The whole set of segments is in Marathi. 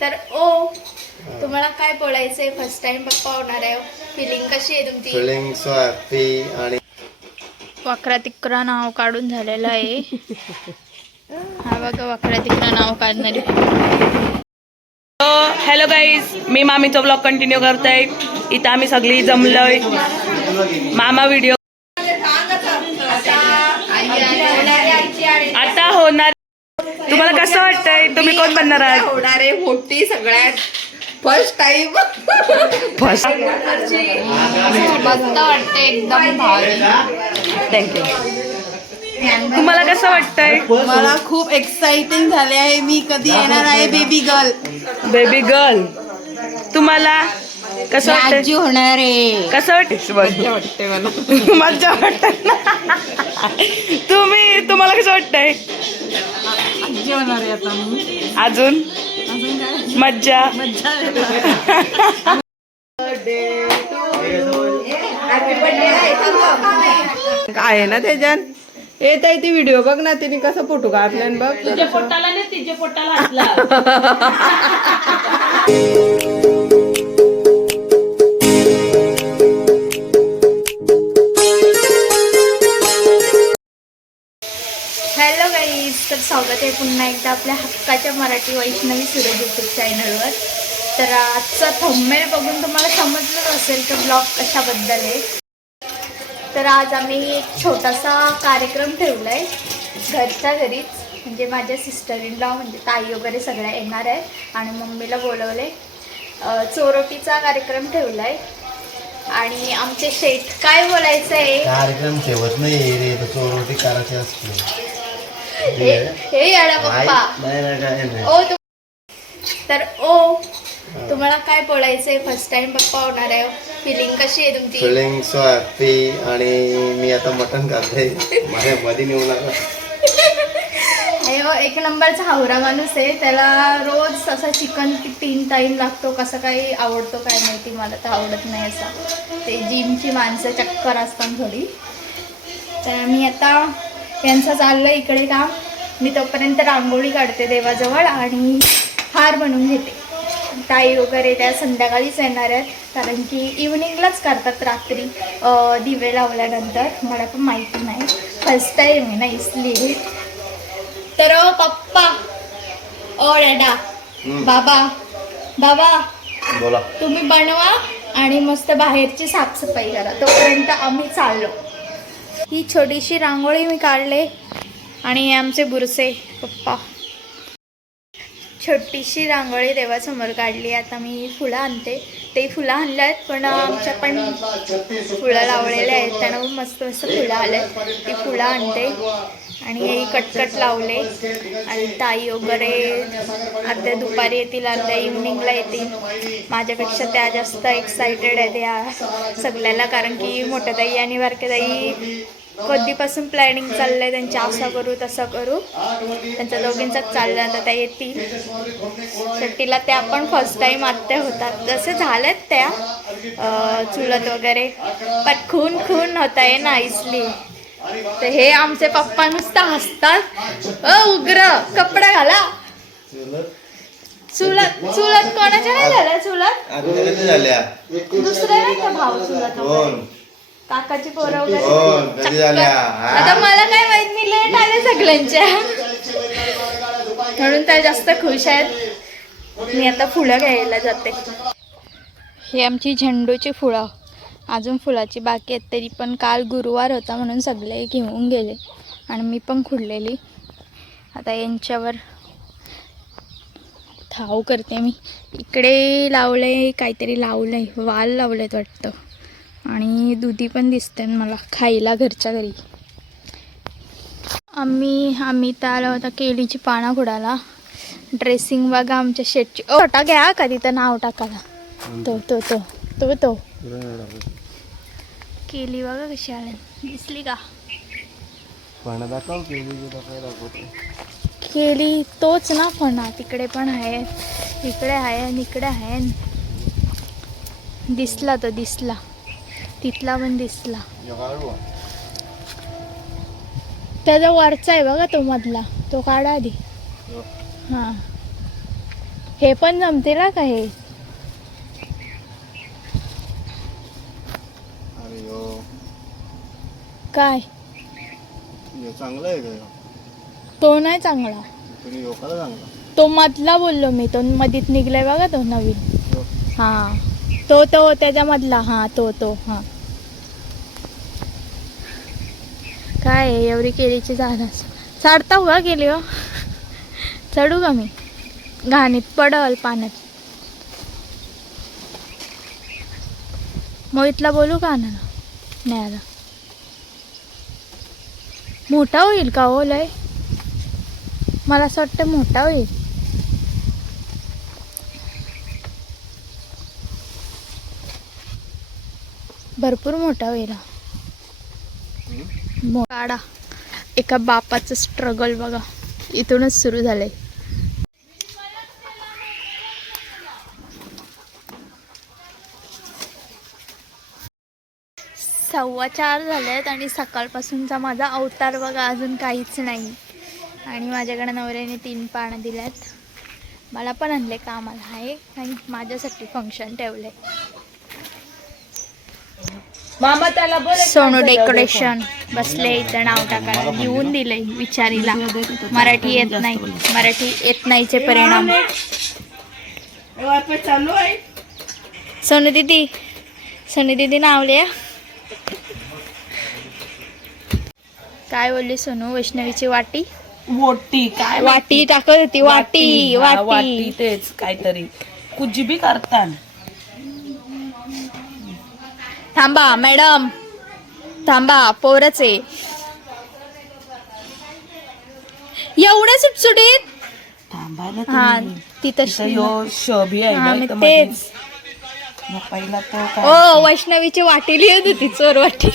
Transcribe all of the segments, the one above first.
तर तुम्हाला काय बोलायचंय? फर्स्ट टाइम पप्पा होणार आहे, फिलिंग कशी आहे तुमची? फिलिंग सो हॅपी आणि वक्रा तिकरा नाव काढून झालेलं आहे. हा बघा वक्रा तिकरा नाव काढणारी. हॅलो गाईज, मी मामीचा ब्लॉग कंटिन्यू करते. इथं आम्ही सगळी जमलोय. मामा व्हिडिओ आता होणार. तुम्हाला कसं वाटतंय? तुम्ही कोण बनणार आहात? होणार आहे मोठी सगळ्यात फर्स्ट टाइम. फर्स्ट. मस्त वाटतंय एकदम भारी. थँक्यू. तुम्हाला कसं वाटतंय? मला खूप एक्साइटिंग झाले आहे. मी कधी येणार आहे बेबी गर्ल. Baby girl. तुम्हाला कसं वाटतंय? होणार आहे. कसं वाटतं? वाटते मला. मज्जा वाटत. तुम्हाला कसं वाटतंय? आजी होणार आहे आता मी. अजून काय मज्जा. आहे ना त्याच्यात येत आहे ती व्हिडिओ बघ ना, तिने कसं फोटो काढला बघ. तुझ्या पोटाला नाही, तिच्या पोटाला हातला. हॅलो गाईज, तर स्वागत आहे पुन्हा एकदा आपल्या हक्काच्या मराठी वैष्णवी सूरज यूट्यूब चॅनलवर. तर आजचा थंबनेल बघून तुम्हाला समजलंच असेल तर ब्लॉग कशाबद्दल आहे. तर आज आम्ही एक छोटासा कार्यक्रम ठेवला आहे घरच्या घरीच. म्हणजे माझ्या सिस्टर इन लॉ म्हणजे ताई वगैरे सगळ्या येणार आहे आणि मम्मीला बोलवले. चोरोटीचा कार्यक्रम ठेवला आहे आणि आमचे शेठ काय बोलायचं आहे. कार्यक्रम ठेवत नाही रे, तो चोरोटी करायची असते. हे याडा पप्पा. तर तुम्हाला काय बोलायचंय? फर्स्ट टाइम पप्पा होणार आहे, फिलिंग कशी आहे तुमची? फिलिंग सो हॅपी आणि मी आता मटण खाते. माझ्या मध्ये नेऊ नका. एक नंबरचा हावरा माणूस आहे. त्याला रोज असा चिकन 3 टाईम लागतो. कसं काही आवडतो काय माहिती, मला तर आवडत नाही असा. ते जिमची माणसं चक्कर असतात थोडी. तर मी आता यांचं चाललं इकडे काम. मी तोपर्यंत रांगोळी काढते देवाजवळ आणि हार बनवून घेते. ताई वगैरे त्या संध्याकाळीच येणार आहेत, कारण की इव्हनिंगलाच करतात रात्री दिवे लावल्यानंतर. मला पण माहिती नाही, फर्स्ट टाईम आहे ना इसलिए. तर पप्पा डॅडा बाबा बोला. तुम्ही बनवा आणि मस्त बाहेरची साफसफाई करा. तोपर्यंत आम्ही चाललो. ही छोटीशी रांगोळी मी काढले आणि आमचे बुरसे पप्पा. छोटीशी रांगोळी देवासमोर काढली. आता मी फुलं आणते. ते फुलं आणले आहेत, पण आमच्या पण फुलं लावलेले आहेत, त्यांना पण मस्त मस्त फुलं आले. ती फुलं आणते आणि हे कटकट लावले. आणि ताई वगैरे अर्ध्या दुपारी येतील, अर्ध्या इव्हनिंगला येतील. माझ्यापेक्षा त्या जास्त एक्सायटेड आहेत या सगळ्याला, कारण की मोठ्या ताई आणि बारक्या ताई कधीपासून प्लॅनिंग चाललं आहे त्यांची, असं करू तसं करू. त्यांच्या दोघींचाच चाललं. आता त्या येतील शेट्टीला. त्या पण फर्स्ट टाईम आत्या होतात, जसे झाल्यात त्या चुलत वगैरे, पण खून होत आहे ना इसली. तर हे आमचे पप्पा नुसतं हसतात. उग्र कपडा घाला. चुलत कोणाच्या नाही झाल्या? चुलत झाल्या दुसऱ्या नाही का भाऊ? चुलत काकाची पोरं वगैरे. आता मला काय माहित, मी लेट आले सगळ्यांच्या, म्हणून त्या जास्त खुश आहेत. मी आता फुलं घ्यायला जाते. ही आमची झेंडूची फुलं, अजून फुलाची बाकी आहेत. तरी पण काल गुरुवार होता म्हणून सगळे घेऊन गेले आणि मी पण खुडलेली. आता यांच्यावर थाव करते मी. इकडे लावलंय काहीतरी, लावलंय वाल लावलेत वाटतं. आणि दुधी पण दिसते मला खायला घरच्या घरी. आम्ही तर आलो होता केळीची पानं खुडायला. ड्रेसिंग बघा आमच्या शेटची. छोटा घ्या का तिथं नाव टाकायला. तो केली बघा कशी आले, दिसली का? केली तोच ना फणा. तिकडे पण आहे, इकडे आहे आणि इकडे आहे. दिसला तो, दिसला तिथला पण दिसला. त्याचा वरचा आहे बघा तो मधला, तो काढा आधी. हां हे पण जमते ना का हे? अरे हो काय हे चांगलं आहे का? तो नाही चांगला, तुम्ही योगाला चांगला. तो मधला बोललो मी. तो मधीत निघलाय बघा तो नवीन. हा तो त्याच्यामधला. हा तो हा. काय आहे, एवढी केळीची झाडं चढता का गेली हो? चढू का मी? घाणीत पडल पाण्यात. मोहितला बोलू का आणायला न्यायला? मोठा होईल का हो लय? मला असं वाटतं मोठा होईल. भरपूर मोठा होईल हा. काढा. एका बापाचं स्ट्रगल बघा इथूनच सुरू झालंय. सव्वा 4 झालेत आणि सकाळपासूनचा माझा अवतार बघा अजून काहीच नाही. आणि माझ्याकडे नवऱ्याने 3 पानं दिल्यात. मला पण आणले कामाला आहे आणि माझ्यासाठी फंक्शन ठेवले. मामा त्याला बोल सोनू डेकोरेशन बसले इथं नाव टाकायला. लिहून दिलंय विचारीला. मराठी येत नाही. मराठी येत नाहीचे परिणाम. चालू आहे. सोनू दीदी नावले. काय बोलली सोनू? वैष्णवीची वाटी वोटी काय वाटी टाकत होती. वाटी हा, वाटी तेच काहीतरी कुछ भी करतात. थांबा मॅडम थांबा. पोरच आहे एवढ्या सुटसुटीत. थांबायला हा तुम्ही. ती तशी. यो शोभी आहे हा ना मग इथं मध्ये. तेच. मग पहिला तो काय ओ वैष्णवीची वाटी लिहित होती. चोर वाटी.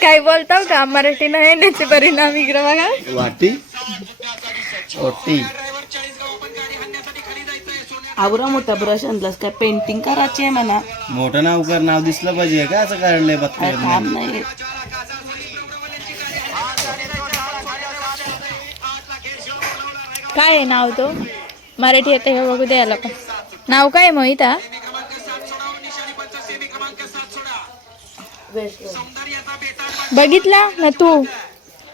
काय बोलताव का? मराठी न येण्याचे परिणाम इकडे बघा. वाटी ओटी. आवरा मोठा ब्रश आणलास काय? पेंटिंग करायची आहे म्हणा. मोठं नाव कर. नाव दिसलं पाहिजे का? असं काढलंय अरे बघ. थांब नाही. काय आहे नाव? तो मराठी येते हे बघू द्यायला पण. नाव काय मोहित? बघितला ना तू?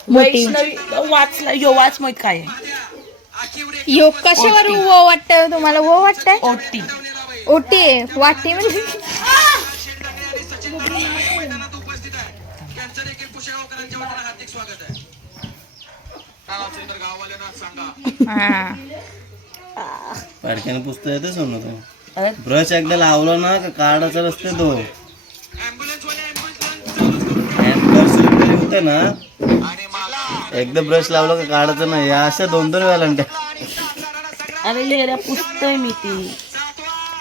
मोठी वैष्णवी वाचला. यो वाच माहित काय आहे? यो कशावर वो वाटतंय तुम्हाला? वो वाटतंय? ओटी. ओटी आहे. वाटी म्हणजे हा. पाडक्यानं पुसता येते सोनं तो. अरे ब्रश एकदा लावला ना का काढायचा नसते तो. होते ना एकदा ब्रश लावला का काढायचं नाही. या अशा 2-2 वेळा. अरे येऱ्या पुसतोय मी ती.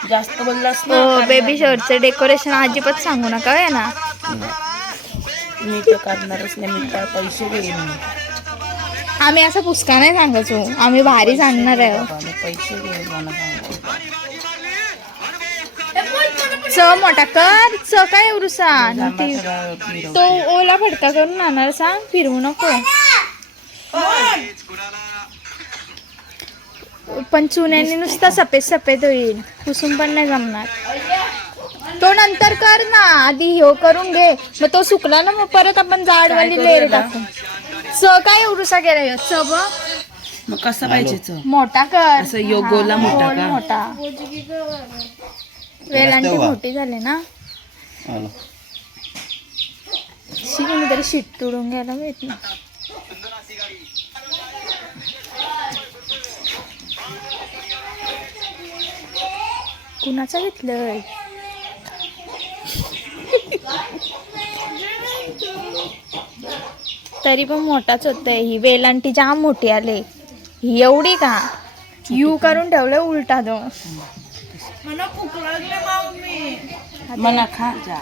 जास्त बोललास ना. हो बेबी शॉवरचं डेकोरेशन अजिबात सांगू नका आहे ना. मी ते करणारच नाही. मी काय पैसे घेईन. आम्ही असं पुसका नाही सांगायचो. आम्ही भारी सांगणार आहे. पैसे घेईन मला सांगू. च मोठा कर. च काय एवढूसा? तो ओला फडका करून आणणार. सांग फिरवू नको. पण चुन्याने नुसता सफेद होईल. पुसून पण नाही जमणार. तो नंतर कर ना. आधी ह्यो करून घे. मग तो सुकला ना मग परत आपण जाडवाली लेअर टाकू. च काय एवढूसा गेला ह्यो? च बघ मग कसं पाहिजे? मोठा कर. असं यो गोला मोठा गोल का? मोठा. वेलांटी मोठी झाले ना. कोणीतरी शीट तोडून घ्यायला मिळत ना. कुणाचा घेतलंय? तरी पण मोठाच होतंय. ही वेलांटी जाम मोठी आले. ही एवढी का? यू करून ठेवलंय उलटा तो. मला खा जा.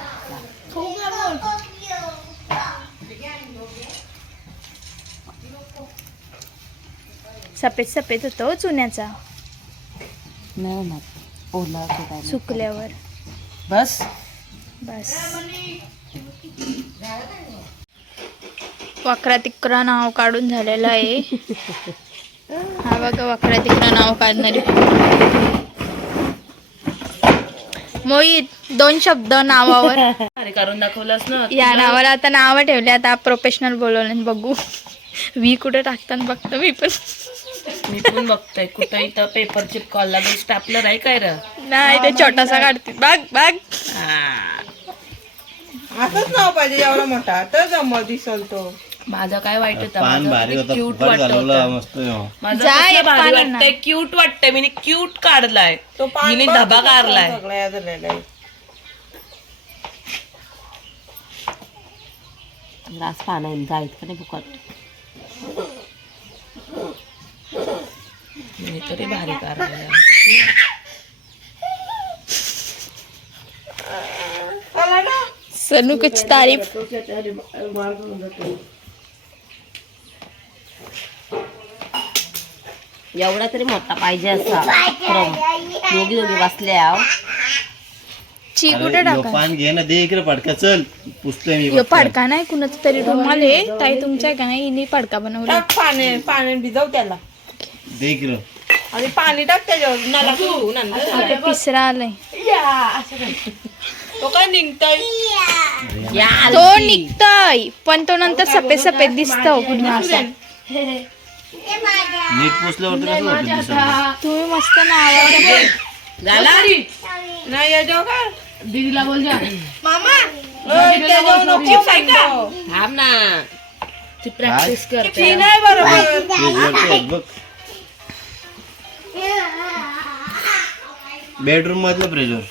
सफेद होतो चुन्याचा. नाही ना ओला सुकल्यावर बस. वक्रा तिकरा नाव काढून झालेलं आहे. हा बघा वाकड्या तिकडं नाव काढणारी मोहित 2 शब्द नावावर. अरे करून दाखवलंस ना. या नावाला आता नावं ठेवले, आता प्रोफेशनल बोलवलं. बघू वी कुठे टाकतात बघतो मी पण. मी पण बघतोय कुठं इथं पेपर चिपकॉला स्टॅपलर आहे काय र. नाही ते छोटासा काढते बघ बघ. असंच नाव पाहिजे एवढा मोठा तर जमल दिसल तो. माझा काय वाईट होता, पान भारी होता, क्यूट फुकट वाटत घालवला होता. मस्त ह्यो. माझं जा कसलं एक भारी पान वाटतंय, क्यूट वाटतंय. मी क्यूट काढलाय, तो पान हिने बघ धबा कसं काढलाय. सगळं या झालेलं आहे. रास पाण्याने जायत का नाही फुकट. मी तरी भारी काढलाय. चला ना. सनू कुछ तारीफ. एवढा तरी मोठा पाहिजे असा दोघी बसल्या. ची कुठे अरे, ह्यो टाका. पान घे ना, दे इकडे पडका. चल पुसतोय मी यो बघतोय. पडका नाही कुणाचा तरी रुमाल आहे ताई तुमच्या का नाही, हिने पडका बनवला. टाक पाणी भिजव त्याला दे इकडं. आणि पाणी टाक त्याच्यावर नाला फिरवून नंतर. ते पिसरा आलाय. तो काय निघतोय. तो निघतोय पण तो नंतर सफेद सफेद दिसतो पूर्ण असा. नीट पुसल्यावर तर कसं वाटेल दिसायला? तुम्ही मस्त नावावर नाही याच्यावर काय दीदीला बोल जा. त्याच्यावर नको सांगतो. थांब ना. ती प्रॅक्टिस करते. ती नाही बरोबर. तेच वरती बघ. बेडरूम मधलं प्रेशर.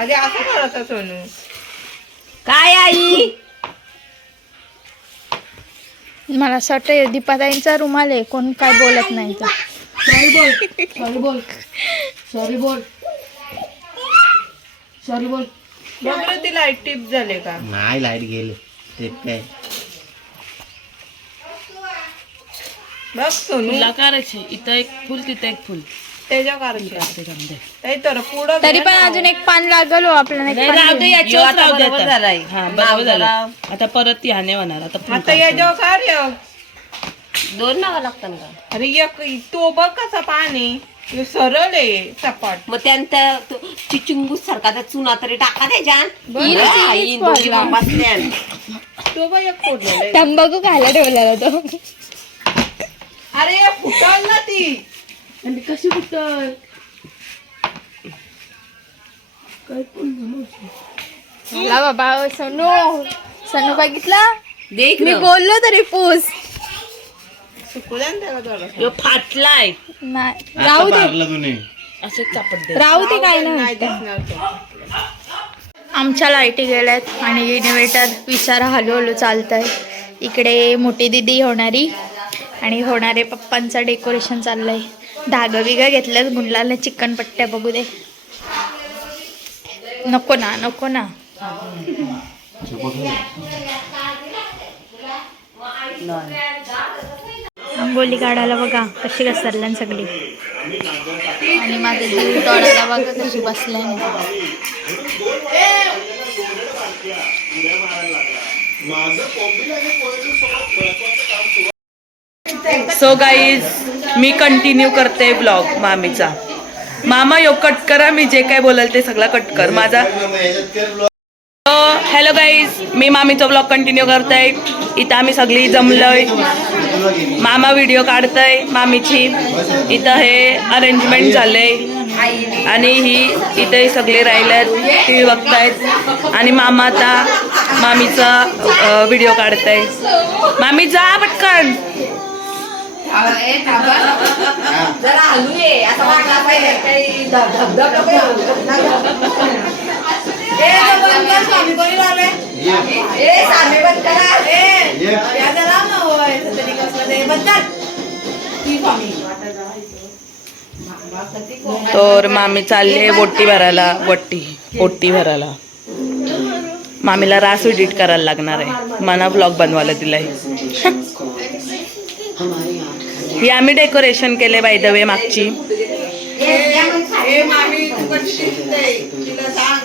आधी असं करत सोनू. काय आई मला असं वाटतं दीपाताईंचा रुमाल आहे, कोण काय बोलत नाही तर. बघ रे ती लाईट टिप झाले का. नाही लाईट गेले ते काय. बघ सोनू तुला करायची इथं एक फुल तिथं एक फुल. त्याच्या करायची ताई तर पुढं तरी घे पण ना. अजून एक पान लागल हो आपल्याला. एक नाही, पान राहू दे, घेऊन. याच्यावरच राहू दे बरोबर आता. झालाय. हा बरोबर झालं. आता परत ह्याने होणार आता फुल आता काढतो. याच्यावर कार्य. 2 नावं लागतात का. अरे एक तो बघ कसा पाणी हे सरळ आहे सपाट. मग त्यानंतर चिचुंगूस सारखा त्या चुना तरी टाका त्याच्यात. हिने दोघी फोडला. बसल्या. तो बघ एक फोडलेला आहे. तंबाखू खायला ठेवलेला तो. अरे फुटल ना ती. आणि कशी फुटल. ला बाबा सनू सनू बघितला देख मी ना. बोललो तरी पूस सुकू द्या ना त्याला थोडंसं. ह्यो फाटलाय. नाही. आता राहू दे मारलं तुम्ही. असंच चापट दे. राहू दे काय नाही नाही. दिसणार तो. आमच्या लाईटी गेल्यात आणि इन्व्हर्टर विचारा हळूहळू चालत आहे. इकडे मोठी दिदी होणारी आणि होणारे पप्पांचं डेकोरेशन चाललंय. धागं बिगं घेतल्यात गुंडलाला चिकन पट्ट्या बघू दे. नको ना नको ना. रंगोली काढायला बघा कशी घसरल्या सगळी. आणि माझं जीव तोडायला बघा कशी बसल्या. सो गाईज मी कंटिन्यू करते ब्लॉग मामीचा. मामा यो कट करा, मी जे काय बोलाल ते सगळं कट कर माझा. हॅलो गाईज, मी मामीचा ब्लॉग कंटिन्यू करते. इथं आम्ही सगळी जमलोय. मामा व्हिडिओ काढतय मामीची. इथं हे अरेंजमेंट झाले आणि ही इथे सगळे राहिल्यात टी व्ही बघतायत. आणि मामा आता मामीचा व्हिडिओ काढताय. मामी जा पटकन. तर मामी चालली बोटी भरायला. ओटी भरायला मामीला रास एडिट करायला लागणार आहे. मना ब्लॉग बनवायला दिलाय. ही आम्ही डेकोरेशन केले बाय द वे मागची. ए मामी तू कशी दिसते तिला सांग.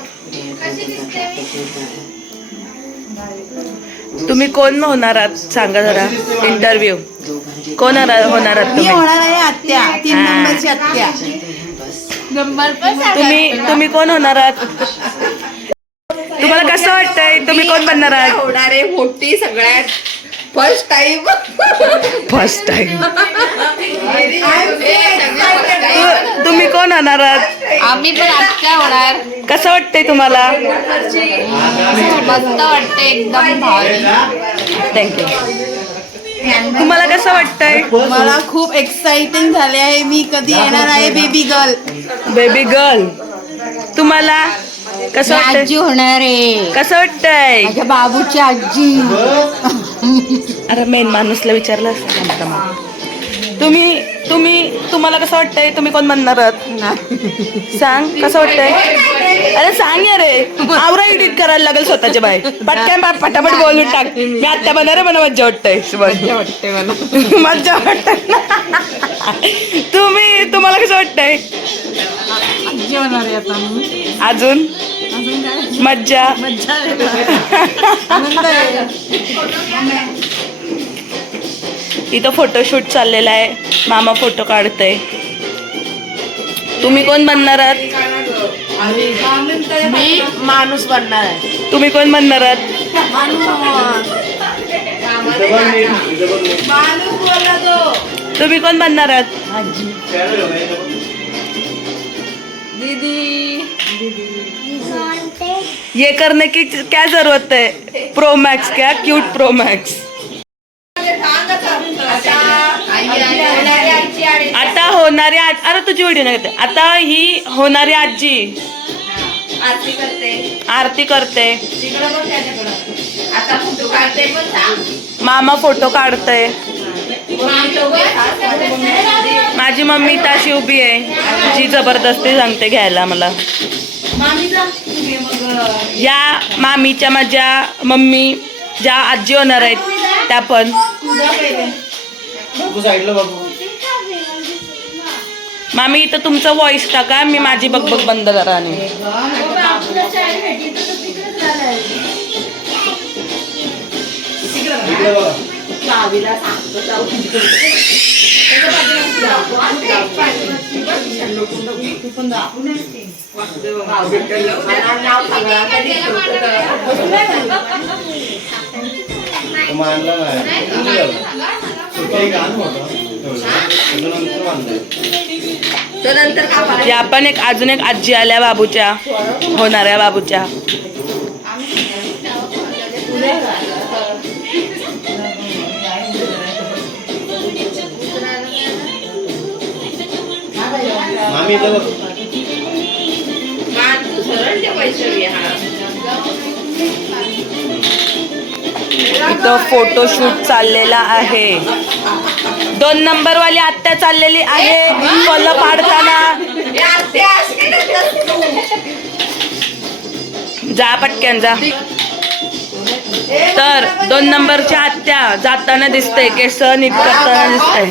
तुम्ही कोण होणार आहात सांगा जरा इंटरव्ह्यू कोण होणार आहात तुम्ही आत्या 3 नंबरची आत्या. तुम्ही कोण होणार आहात तुम्हाला कसं वाटतंय तुम्ही कोण बनणार आहात होणारे मोठी सगळ्यात फर्स्ट टाइम. तुम्ही कोण होणार आहात आम्ही पण आत्या होणार. कसं वाटतंय तुम्हाला मस्त वाटते एकदम भारी. थँक्यू तुम्हाला कसं वाटतंय मला खूप एक्साइटिंग झाले आहे. मी कधी येणार आहे बेबी गर्ल. बेबी गर्ल तुम्हाला कसं आजी वाटतंय होणार आहे कसं वाटतंय माझ्या बाबूची आजी. अरे मेन माणूसला विचारलं असतं का मग? तुम्हाला कसं वाटतंय तुम्ही कोण बनणार आहात सांग कसं वाटतंय अरे सांग रे आवरा एडिट करायला लागेल स्वतःच्या बाहेर पटकन पटापट बोलून टाक मी आत्या बनणार आहे मला मज्जा वाटतंय मज्जा वाटतंय तुम्हाला कसं वाटतंय अजून मज्जा इथं फोटोशूट चाललेला आहे मामा फोटो काढतोय तुम्ही कोण बनणार आहात मी माणूस बनणार आहे. तुम्ही कोण बनणार आहात तुम्ही कोण बनणार आहात ये करने की क्या जरूरत है प्रो मैक्स क्या क्यूट प्रो मैक्स आता होणारी अरे तुझी व्हिडिओ नाही घेते आता ही होणारी आजी आरती करते मामा फोटो काढतय माझी मम्मी ताशी उभी आहे जी जबरदस्ती सांगते घ्यायला मला या मामीच्या माझ्या मम्मी ज्या आजी होणार आहेत त्या पण मामी इथं तुमचं व्हॉइस टाका मी माझी बकबक बंद करा आणि या पण एक अजून एक आजी आल्या बाबूच्या होणाऱ्या बाबूच्या इथं फोटोशूट चाललेला आहे 2 नंबर वाली आत्या चाललेली आहे फुलं पाडताना जा पटकन जा तर 2 नंबरच्या आत्या जाताना दिसते केस नीट करताना दिसतंय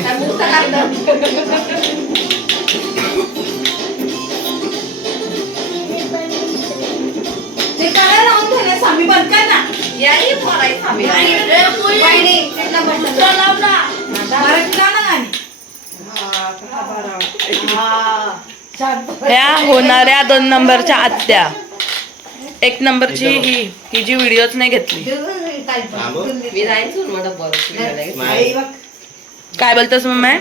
ह्या होणाऱ्या 2 नंबरच्या आत्या 1 नंबरची ही जी व्हिडिओच नाही घेतली काय बोलतोस मम्मी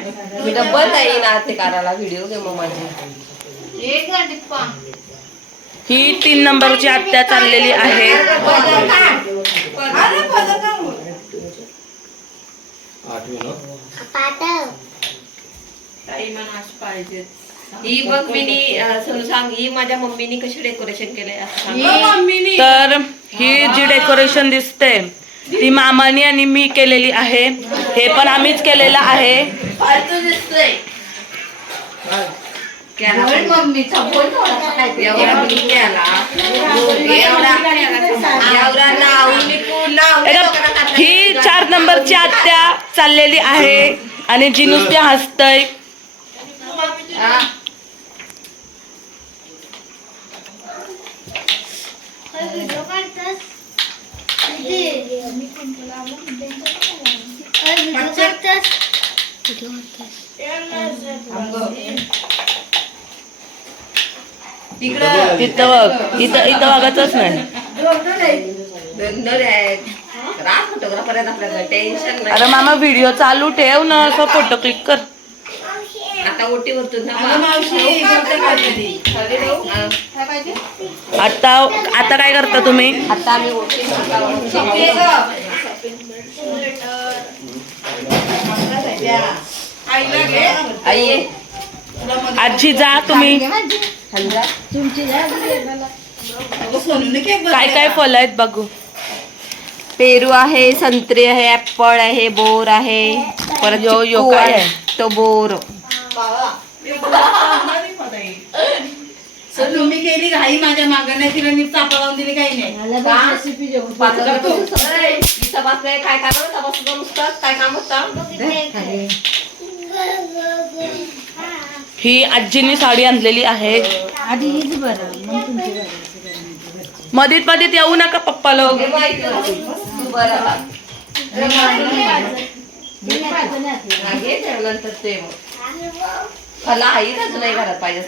मी डब्बल जाईन आज ते काराला व्हिडिओ घे मग माझी ही 3 नंबरची आत्या चाललेली आहे ही बघ मी सांग ही माझ्या मम्मीनी कशी डेकोरेशन केलंय तर ही जी डेकोरेशन दिसते ती मामानी आणि मी केलेली आहे हे पण आम्हीच केलेलं आहे ही 4 नंबरची आत्या चाललेली आहे आणि जी नुसती हसतय तिथं बघ, इथं वागायचंच नाही. फोटोग्राफर आहेत आपल्याकडे, टेन्शन नाही. अरे मामा व्हिडिओ चालू ठेव ना, असं फोटो क्लिक कर. आता ओटी वरतून ना आता काय करता तुम्ही? आता आम्ही ओटी आई आजी जा तुम्ही. काय काय फळ आहेत बघू. पेरू आहे, संत्री आहे, ऍपल आहे, बोर आहे, परत यो चिक्कू काय आहे, आहे? तो बोर. तुम्ही केली घाई माझ्या मागण्या तिला नीट चापा लावून दिली काही नाही काय काम नुसतं काय काम होतं. ही आजीने साडी आणलेली आहे. मधीत येऊ नका पप्पा लोक. नंतर ते मला आई नाही घरात पाहिजे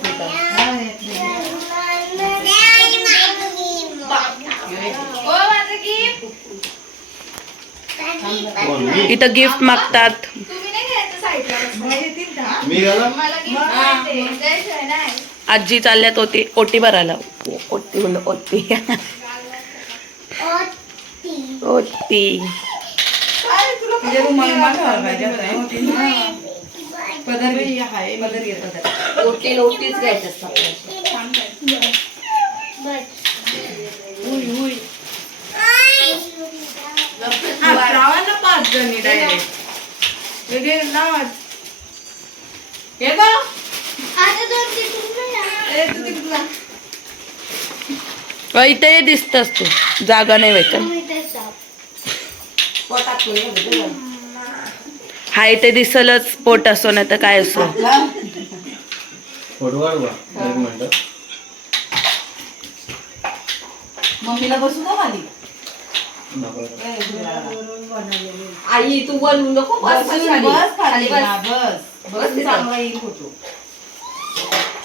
इथं गिफ्ट मागतात. मी गेला आजी चालल्यात ओटी भरायला. ओटी बोल ओटी ओटी. ओटी नोटीच घ्यायचं असतं. पाच जणी डायरेक्ट इथे दिसतस तू, जागा नाही भेटत. हाय ते दिसलच, पोट असो नाही तर काय असो. फोटो काढू का एक मिनिट. मम्मीला बसू का खाली नको. आई तू बनवू नको, बस बस खाली. बस खाली खाली बस. हा, बस बस तिथं. चांगला येईल फोटो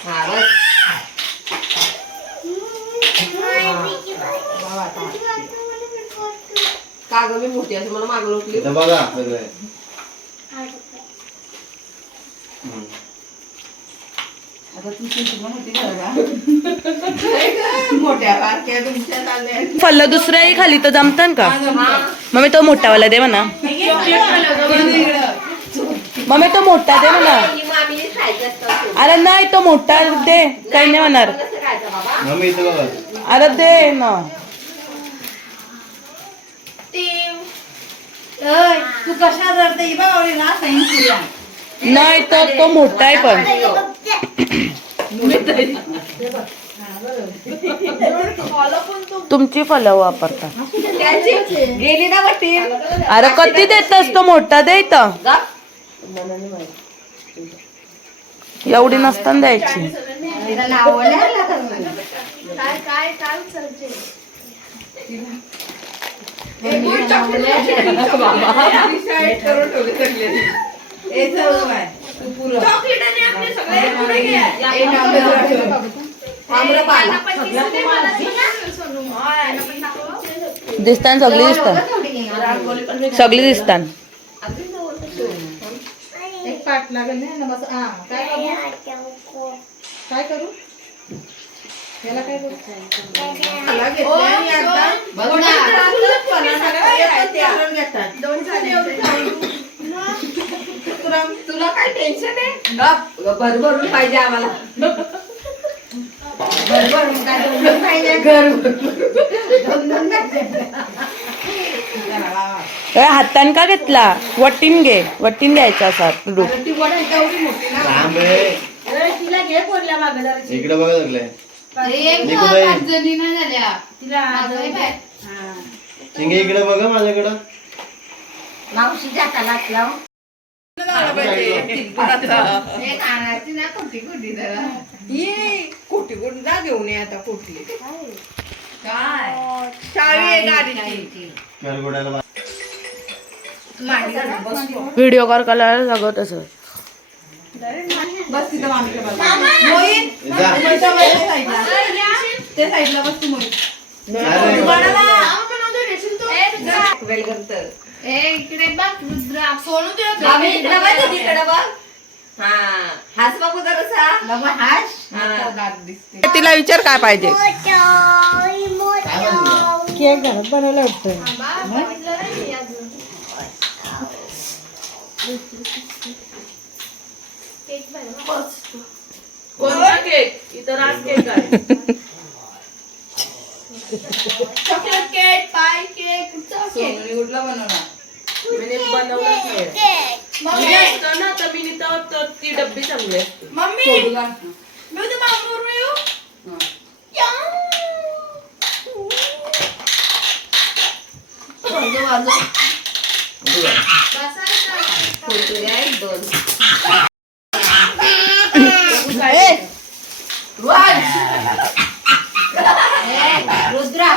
हा बस. का ग मी मोठी असं मला मागं लोटली. इथं बघा वेगळं आहे. आता तू शिकू पण होती बघा. मोठ्या बारक्या तुमच्या चालल्या फल्ल दुसऱ्याही खाली तर जमतं का? मम्मी तो मोठावाला दे म्हणा. मम्मी तो मोठा दे म्हणा. मामीने खायचं असतं. अरे नाही तो मोठा दे, काही नाही म्हणणार. कसं खायचं बाबा. मम्मी इथं बघा. अरे दे ना. तू कशा रडते बावळी ना सैन नाही तर तो मोठा आहे पण. तुमची फलं वापरता. गेली ना बट्टी. अरे कधी देतस तो मोठा दे इथं. एवढी नसताना द्यायची. दिसतान सगळी दिसतान, सगळी दिसतान. एक पाठ लागेल ना बस. हा काय करू याला काय करू मला घेतलंय आणि आता तुला काय टेन्शन आहे? भरभरून पाहिजे आम्हाला. भरभरून काय दोन पाहिजे घर हातान का घेतला? वटीन घे, वटीन घ्यायचा असा रूप. ती वडा एवढी मोठी ना. थांब रे. तिला घे पोरल्या मागं जरा. इकडे बघा लागलंय. चिंगे इकडे बघा माझ्याकडं. मावशी जाता लागला कोटी कोटी जा घेऊन ये आता कुठली काय चावी आहे गाडीची. गरगोड्याला व्हिडिओ कॉल करायला लागत असं. बस तिथं मामीच्या बाजूला. मोहीत, जा. मोहीतच्या बाजूला साईडला. ते साईडला बस तू मोहीत. वेलकम तर इकडे बघ रुद्रा सोनू आम्ही इकडं बघ, तिकडं बघ. हा हाच बघू जरासा. बाबा हाश. हा. आता दात दिसते. तिला विचार काय पाहिजे. केक घरात बनवलं वाटतं. केक बनव. कोणता केक? इथं राज केक आहे. चॉकलेट केक, पाय केक, कुठचा केक? सोनूने कुठला बनवला? मी बनवलंच नाही. मम्मी, मी असतं ना तर मी तर ती डब्बी चांगली असते. मम्मी, मी उद्या मामाबरोबर येऊ? या. कुरकुरे आहेत 2. रुद्रा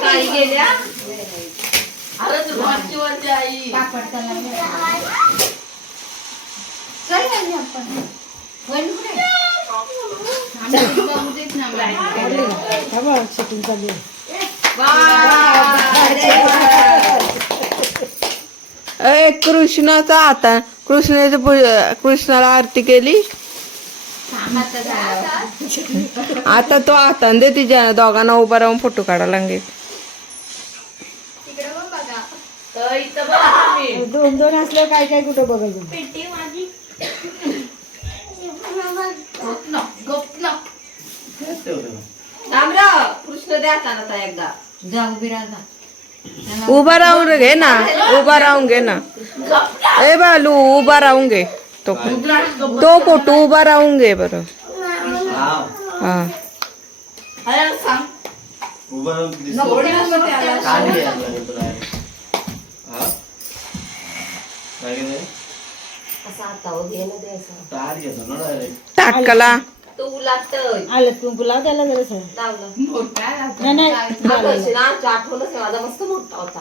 काही गेल्या वरची वरची आई. ए कृष्णाचा आता कृष्णाला आरती केली. आता तो आता दे तिच्या दोघांना उभा राहून फोटो काढायला लागेल. तिकडे बघ बघा. तर इथं बघ आम्ही. दोन दोन असल्यावर काय काय कुठं बघायचं. पेटी माझी. थांबराव कृष्ण द्या आता एकदा. उभा राहून घे ना, उभा राहून घे ना. ए बालू उभा राहून घे. तो फोटो उभा राहून घे बरं. हा सांग उभं राहून दिसतो. नवरी मध्ये आला. काय घे आता हे तुला? हा? काय घे? असा हातावर घे ना द्यायचा. तार घेतो ना direct. टाकला. तो उलाटतोय. आलं कुंकू लाव त्याला जरा लावलं. मोठा आहे आता. नाही हा पैसे ना आठवणच आहे, माझा मस्त मोठा होता.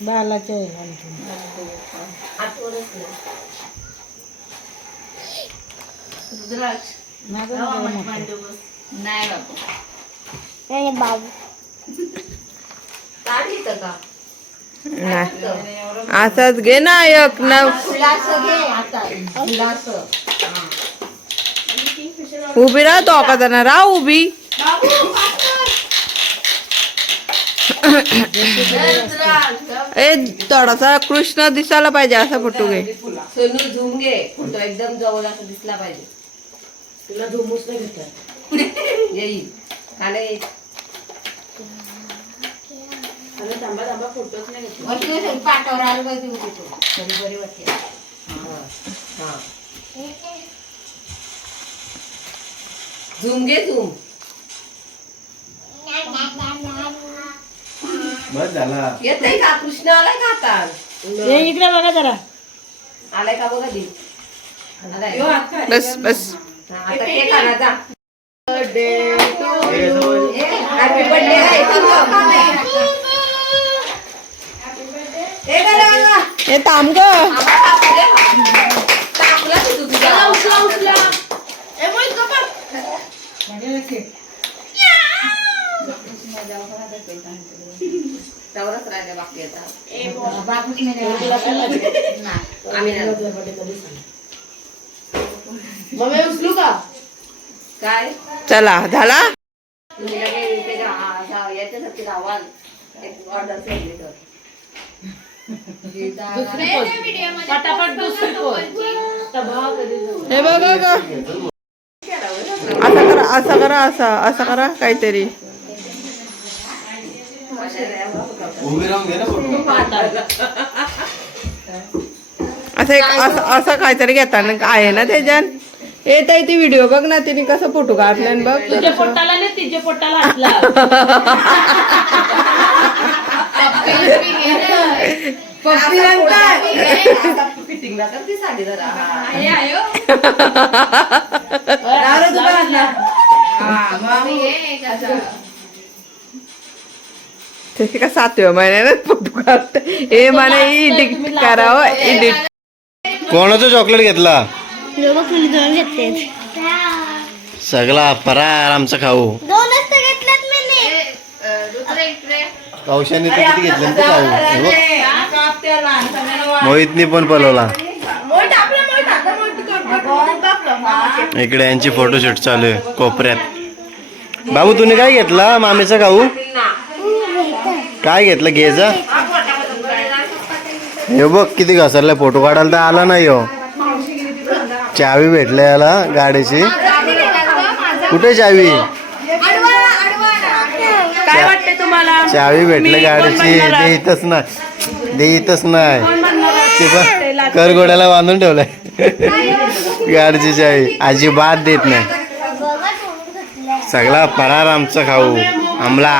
बालाच्या आठवणच नाही. रुद्राक्ष. नाही बाबा. ताट घेतं का? नाही असंच घे ना एक ना. उभी राह तो का जण राह उभी. ए थोडासा कृष्ण दिसायला पाहिजे असा फोटो घे. सोनू झूम घे, फोटो एकदम जवळ असं दिसला पाहिजे. तुला झुमूस नाही घेतोय. येईल खाली येईल. आणि थांबा थांबा फोटोच नाही घेतला. पाठावर आलं पाहिजे होती तो. तरी बरी वाटते. हा झूम घे झूम. बस झाला. येतंय का? कृष्ण आलाय का आता? इकडे बघा जरा. आलाय का बघा दी. आलाय. बस बस. हा, आता केक आणा जा. हे जवळ. हॅपी बर्थडे आहे हे थांब ग. टाकला तू तुझा. तेवढंच राहिलं बाकी आता. आम्ही मम्मी उचलू का? काय चला झाला. तुम्ही लगेच इथे याच्यासाठी राहाल. एक ऑर्डर केली तर पटापट दुसरी पोर. हे बघा ग. असं करा असं करा असं करा काहीतरी. उभी राहून घे ना फोटो. असं एक असं काहीतरी घेताना आहे ना त्याच्यात. येत आहे ती व्हिडिओ बघ ना तिने कसं फोटो काढला बघ. तुझ्या पोटाला नाही तिच्या पोटाला हातला. फिटिंगला तर ती साडी जरा. ते का 7व्या महिन्यात फोटो काढते. हे मला एडिट करावं एडिट. कोणाचं चॉकलेट घेतला दोन घेतले सगळा फरार आमचा खाऊ दोनच तर घेतल्यात मी कौशाने तर किती घेतलं ते खाऊ हे बघ. मोहितनी पण पलवला इकडे यांची फोटोशूट चालू आहे कोपऱ्यात. बाबू तुम्ही काय घेतला मामीचा खाऊ काय घेतलं घ्यायचा हे बघ किती घसरलाय फोटो काढायला तर आला नाही हो. चावी भेटले याला गाडीची कुठे चावी काय वाटते तुम्हाला चावी भेटले गाडीची देतच नाही देतच नाही ते पण करगोड्याला बांधून ठेवलाय गाडीची चावी अजिबात देत नाही सगळा फरार आमचा खाऊ आमला